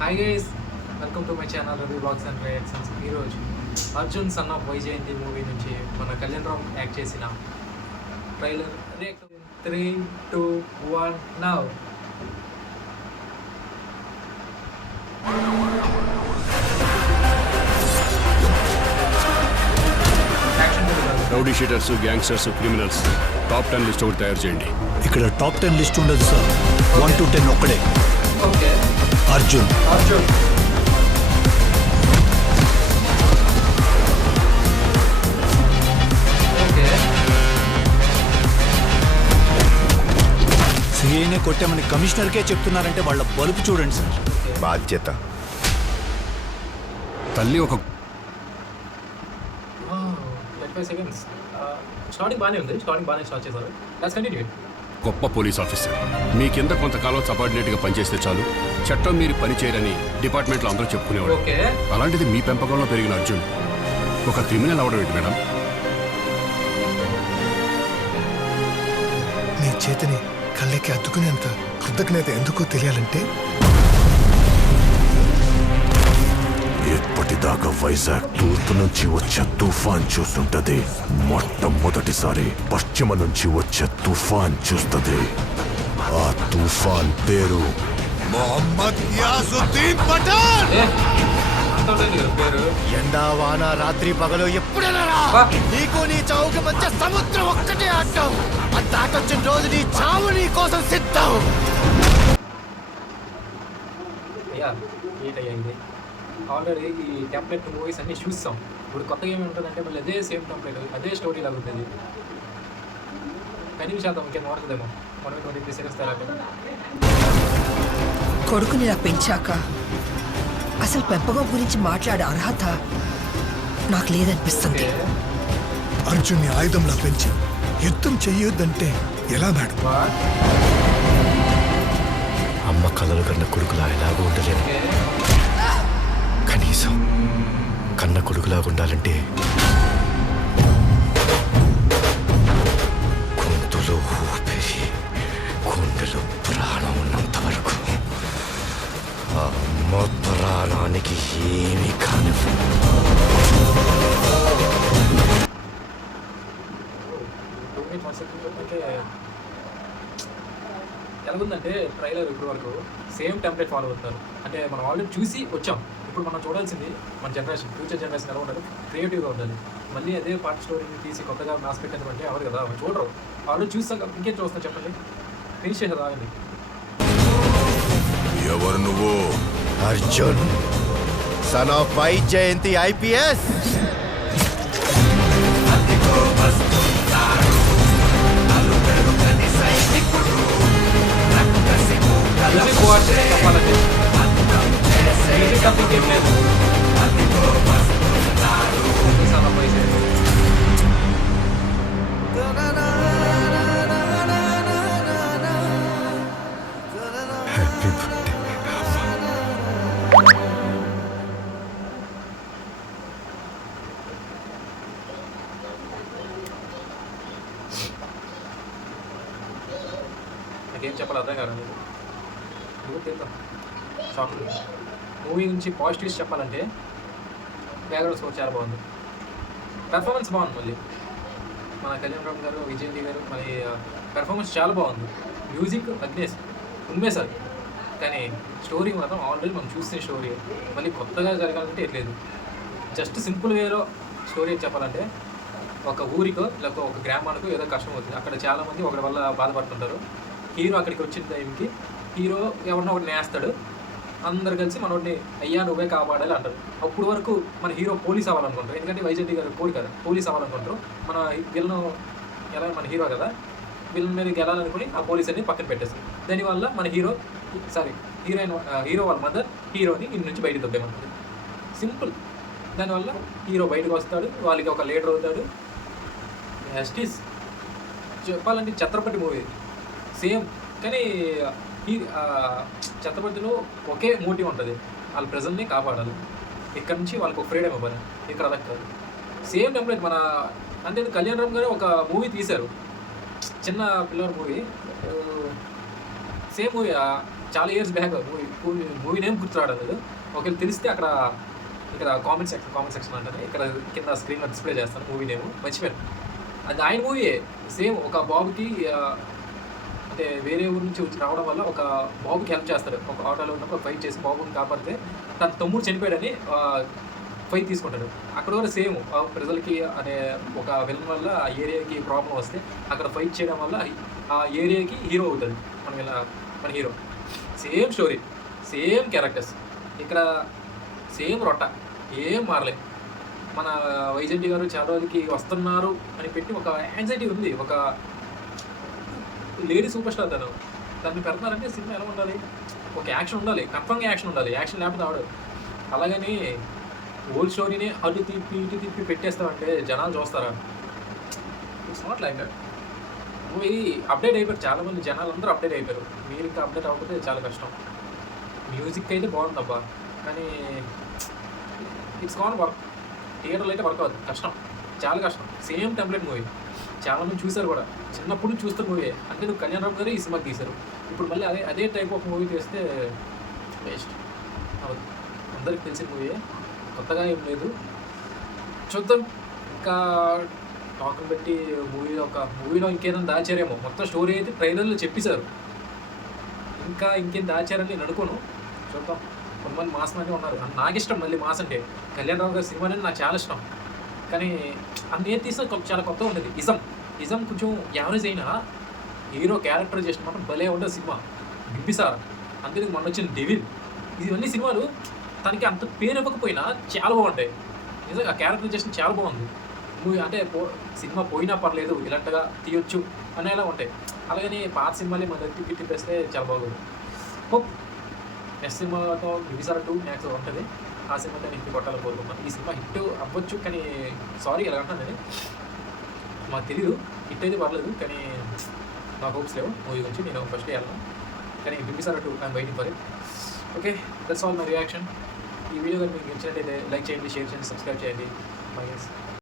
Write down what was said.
Hi guys, welcome to my channel review blogs and reactions. ఈరోజు Arjun son of Vyjayanthi movie నుంచి మన Kalyan Ram act చేసిన trailer react 3, 2, 1 now. Rowdy sheeters, gangsters, criminals top 10 list ఒకటి తయారు చేయండి. ఇక్కడ టాప్ 10 లిస్ట్ ఉండదు సార్. 1 to 10 ఒక్కడే. ఓకే, అర్జున్. ఓకే, సిఐనే కొట్టామని కమిషనర్కే చెప్తున్నారంటే వాళ్ళ బలుపు చూడండి సార్. బాధ్యత. తల్లి ఒక 35 seconds. స్టార్టింగ్ బాగానే ఉంది, స్టార్ట్ చేశారు. Let's continue. గొప్ప పోలీస్ ఆఫీసర్ మీ కింద కొంతకాలం సబార్డినేట్గా పనిచేస్తే చాలు, చట్టం మీరు పనిచేయరని డిపార్ట్మెంట్లో అందరూ చెప్పుకునేవాడు. ఓకే, అలాంటిది మీ పెంపకంలో పెరిగిన అర్జున్ ఒక క్రిమినల్ అవడం ఏంటి మేడం? నీ చేతిని కళ్ళకి అద్దుకునేంత కృతజ్ఞత ఎందుకో తెలియాలంటే ఎప్పటిదాకా వైజాగ్ తూర్పు నుంచి వచ్చే తుఫాన్ చూస్తుంటది, మొట్టమొదటిసారి పశ్చిమ నుంచి వచ్చే తుఫాన్ చూస్తుంది. ఆ తుఫాన్ పేరు మొహమ్మద్ యాసుద్దీన్ పఠాన్. పేరు ఎండా వాన రాత్రి పగలు ఎప్పుడైనా నీకు నీ చావుకి మధ్య సముద్రం ఒక్కటే ఆడటం. అది దాటొచ్చిన రోజు నీ చావు నీ కోసం సిద్ధం. అయ్యా ఏంటయ్యా ఇది? ఆల్రెడీ ఈ టెంప్లెట్ మూవీస్ అన్నీ చూస్తాం. ఇప్పుడు కొత్తగా ఏమి ఉంటుందంటే మళ్ళీ అదే సేమ్ టెంప్లెట్, అదే స్టోరీ లాగా ఉంటుంది. కనీసం శాతం ఇంకేం మారుతుందేమో. 23 seconds తర్వాత కొడుకుని ఇలా పెంచాక అసలు పెంపకం గురించి మాట్లాడే అర్హత నాకు లేదనిపిస్తుంది. అర్జున్ని ఆయుధంలా పెంచి యుద్ధం చెయ్యొద్దంటే ఎలా మేడం? అమ్మ కలలు కన్న కొడుకులా ఎలాగో ఉండలేను, కనీసం కన్న కొడుకులాగా ఉండాలంటే గొంతులో ఊపిరి, గుండెలో ప్రాణం ఉన్నంత వరకు ఆ అమ్మ ప్రాణానికి ఏమీ కాని. ఎలాగుందంటే ట్రైలర్ ఇప్పుడు వరకు సేమ్ టెంప్లెట్ ఫాలో అవుతారు. అంటే మనం ఆల్రెడీ చూసి వచ్చాం. ఇప్పుడు మనం చూడాల్సింది మన జనరేషన్, ఫ్యూచర్ జనరేషన్ ఎలా ఉండాలి, క్రియేటివ్గా ఉండాలి. మళ్ళీ అదే పార్ట్ స్టోరీని తీసి కొత్తగా నాశ పెట్టేదంటే ఎవరు కదా, మనం చూడరు. ఆల్రెడీ చూస్తాం, ఇంకేం చూస్తాం చెప్పండి. ఫినిష్ చేసేది ఆగండి. ఎవరు నువ్వు? Arjun son of Vyjayanthi IPS. Music watch చెప్పాలంటే మ్యూజిక్ తప్ప ఇంకేం లేదు. Happy birthday. నాకేం చెప్పాలి అర్థం కాదు. నువ్వు తింటాం షాక్. మూవీ నుంచి పాజిటివ్స్ చెప్పాలంటే బ్యాక్గ్రౌండ్ స్కోర్ చాలా బాగుంది, పెర్ఫార్మెన్స్ బాగుంది. మళ్ళీ మన కళ్యాణ్ రామ్ గారు, విజయంతి గారు మళ్ళీ పెర్ఫార్మెన్స్ చాలా బాగుంది. మ్యూజిక్ అగ్నేష్ ఉన్మేశారు. కానీ స్టోరీ మాత్రం ఆల్రెడీ మనం చూసిన స్టోరీ, మళ్ళీ కొత్తగా జరగాలంటే లేదు. జస్ట్ సింపుల్ వేలో స్టోరీ చెప్పాలంటే ఒక ఊరికో లేకపోతే ఒక గ్రామానికో ఏదో కష్టం అవుతుంది. అక్కడ చాలామంది ఒకరి వల్ల బాధపడుతుంటారు. హీరో అక్కడికి వచ్చిన టైంకి హీరో ఎవరినో ఒకటి నేస్తాడు. అందరు కలిసి మనోడిని అయ్యా నువ్వే కాపాడాలి అంటారు. అప్పుడు వరకు మన హీరో పోలీస్ అవ్వాలనుకుంటారు. ఎందుకంటే వైజయంతి గారు కదా పోలీస్ అవ్వాలనుకుంటారు. మన విలన్ ఎలా మన హీరో కదా, విలన్ మీద గెలాలనుకుని ఆ పోలీస్ అనేది పక్కన పెట్టేస్తారు. దానివల్ల మన హీరో వాళ్ళ మదర్ హీరోని ఇంటి నుంచి బయటకు దొబ్బేమంటుంది. సింపుల్. దానివల్ల హీరో బయటకు వస్తాడు, వాళ్ళకి ఒక లీడర్ అవుతాడు. జస్టిస్ చెప్పాలంటే ఛత్రపతి మూవీ సేమ్. కానీ ఈ ఛత్రపతిలో ఒకే మోటివ్ ఉంటుంది, వాళ్ళ ప్రజల్ని కాపాడాలి. ఇక్కడ నుంచి వాళ్ళకి ఒక ఫ్రీడమ్ ఇవ్వాలి. ఇక్కడ అలా కాదు, సేమ్ టెంప్లెట్. మన అంటే కళ్యాణ్ రామ్ గారు ఒక మూవీ తీశారు, చిన్న పిల్లల మూవీ, సేమ్ మూవీ చాలా ఇయర్స్ బ్యాక్ మూవీ నేమ్ గుర్తు రావడం లేదు. ఒకవేళ తెలిస్తే అక్కడ ఇక్కడ కామెంట్ సెక్షన్ అంటారు, ఇక్కడ కింద స్క్రీన్లో డిస్ప్లే చేస్తాను మూవీ నేమ్, మర్చిపోయాను. అది ఆయన మూవీయే. సేమ్ ఒక బాబుకి అంటే వేరే ఊరు నుంచి వచ్చి రావడం వల్ల ఒక బాబుకి హెల్ప్ చేస్తాడు. ఒక ఆటోలో ఉన్నప్పుడు ఫైట్ చేసి బాబుని కాపాడితే తన తమ్ముడు చనిపోయాడని ఫైట్ తీసుకుంటాడు. అక్కడ కూడా సేమ్ ప్రజలకి అనే ఒక విలన్ వల్ల ఆ ఏరియాకి ప్రాబ్లం వస్తే అక్కడ ఫైట్ చేయడం వల్ల ఆ ఏరియాకి హీరో అవుతాడు మన hero. Same story, same characters, ఇక్కడ సేమ్ రొట్ట, ఏం మారలే. మన వైజయంతి గారు చాలా రోజులకి వస్తున్నారు అని పెట్టి ఒక యాంగ్జైటీ ఉంది. ఒక లేడీ సూపర్ స్టార్ దాన్ని పెడతారంటే సినిమా ఎలా ఉండాలి? ఒక యాక్షన్ ఉండాలి, కన్ఫర్మ్గా యాక్షన్ ఉండాలి. యాక్షన్ లేకపోతే ఆవిడ అలాగని ఓల్డ్ స్టోరీని అటు తిప్పి పెట్టేస్తామంటే జనాలు చూస్తారా? It's not like that. Movie update అయిపోయారు, చాలామంది జనాలు అందరూ అప్డేట్ అయిపోయారు. మీరు ఇంకా అప్డేట్ అవ్వకపోతే చాలా కష్టం. మ్యూజిక్ అయితే బాగుందబ్బా, కానీ ఇట్స్ కాన్ వర్క్. థియేటర్లో అయితే వర్క్ అవుతుంది, కష్టం, చాలా కష్టం. సేమ్ టెంప్లెట్ మూవీ, చాలామంది చూశారు కూడా, చిన్నప్పుడు చూస్తున్న మూవీ. అంటే నువ్వు కళ్యాణ్ రామ్ గారు ఈ సినిమా తీశారు, ఇప్పుడు మళ్ళీ అదే టైప్ ఆఫ్ మూవీ తీస్తే వేస్ట్. అందరికి తెలిసిన మూవీ, కొత్తగా ఏం లేదు. చూద్దాం. ఇంకా టాక్ని పెట్టి మూవీలో ఇంకేదైనా దాచారేమో. మొత్తం స్టోరీ అయితే ట్రైలర్లో చెప్పేశారు, ఇంకేం దాచారని నేను అనుకోను. చూద్దాం. కొంతమంది మాస్ అని ఉన్నారు, నాకు ఇష్టం మళ్ళీ మాస్ అంటే. కళ్యాణ్ రామ్ గారి సినిమా అనేది నాకు చాలా ఇష్టం, కానీ నేను తీసిన చాలా కొత్తగా ఉండేది. ఇజం కొంచెం యావరేజ్ అయినా హీరో క్యారెక్టరైజేషన్ మాత్రం భలే ఉండదు సినిమా. బింబిసార్, అందుకే మొన్న వచ్చిన డెవిల్, ఇవన్నీ సినిమాలు తనకి అంత పేరు ఇవ్వకపోయినా చాలా బాగుంటాయి. నిజంగా ఆ క్యారెక్టరైజేషన్ చాలా బాగుంది. మూవీ అంటే సినిమా పోయినా పర్లేదు, ఇలాంటిగా తీయొచ్చు అనేలా ఉంటాయి. అలాగని పాత సినిమాలే మన దగ్గర తిప్పేస్తే చాలా బాగుంది. హోప్ నెక్స్ట్ సినిమాతో బింబిసార్ 2 మ్యాక్స్ ఉంటుంది. ఆ సినిమాతో నేను కొట్టాలని కోరుకున్నాను. ఈ సినిమా హిట్ అవ్వచ్చు, కానీ సారీ ఎలా అంటాను నేను, మాకు తెలియదు. హిట్ అయితే పర్లేదు, కానీ నాకు హోప్స్ లేవు మూవీ గురించి. నేను ఫస్ట్ వెళ్ళాను, కానీ Bimbisara 2 I'm waiting for it. Okay, that's all my reaction. ఈ వీడియో కానీ మీకు నచ్చినట్టయితే లైక్ చేయండి, షేర్ చేయండి, సబ్స్క్రైబ్ చేయండి. మై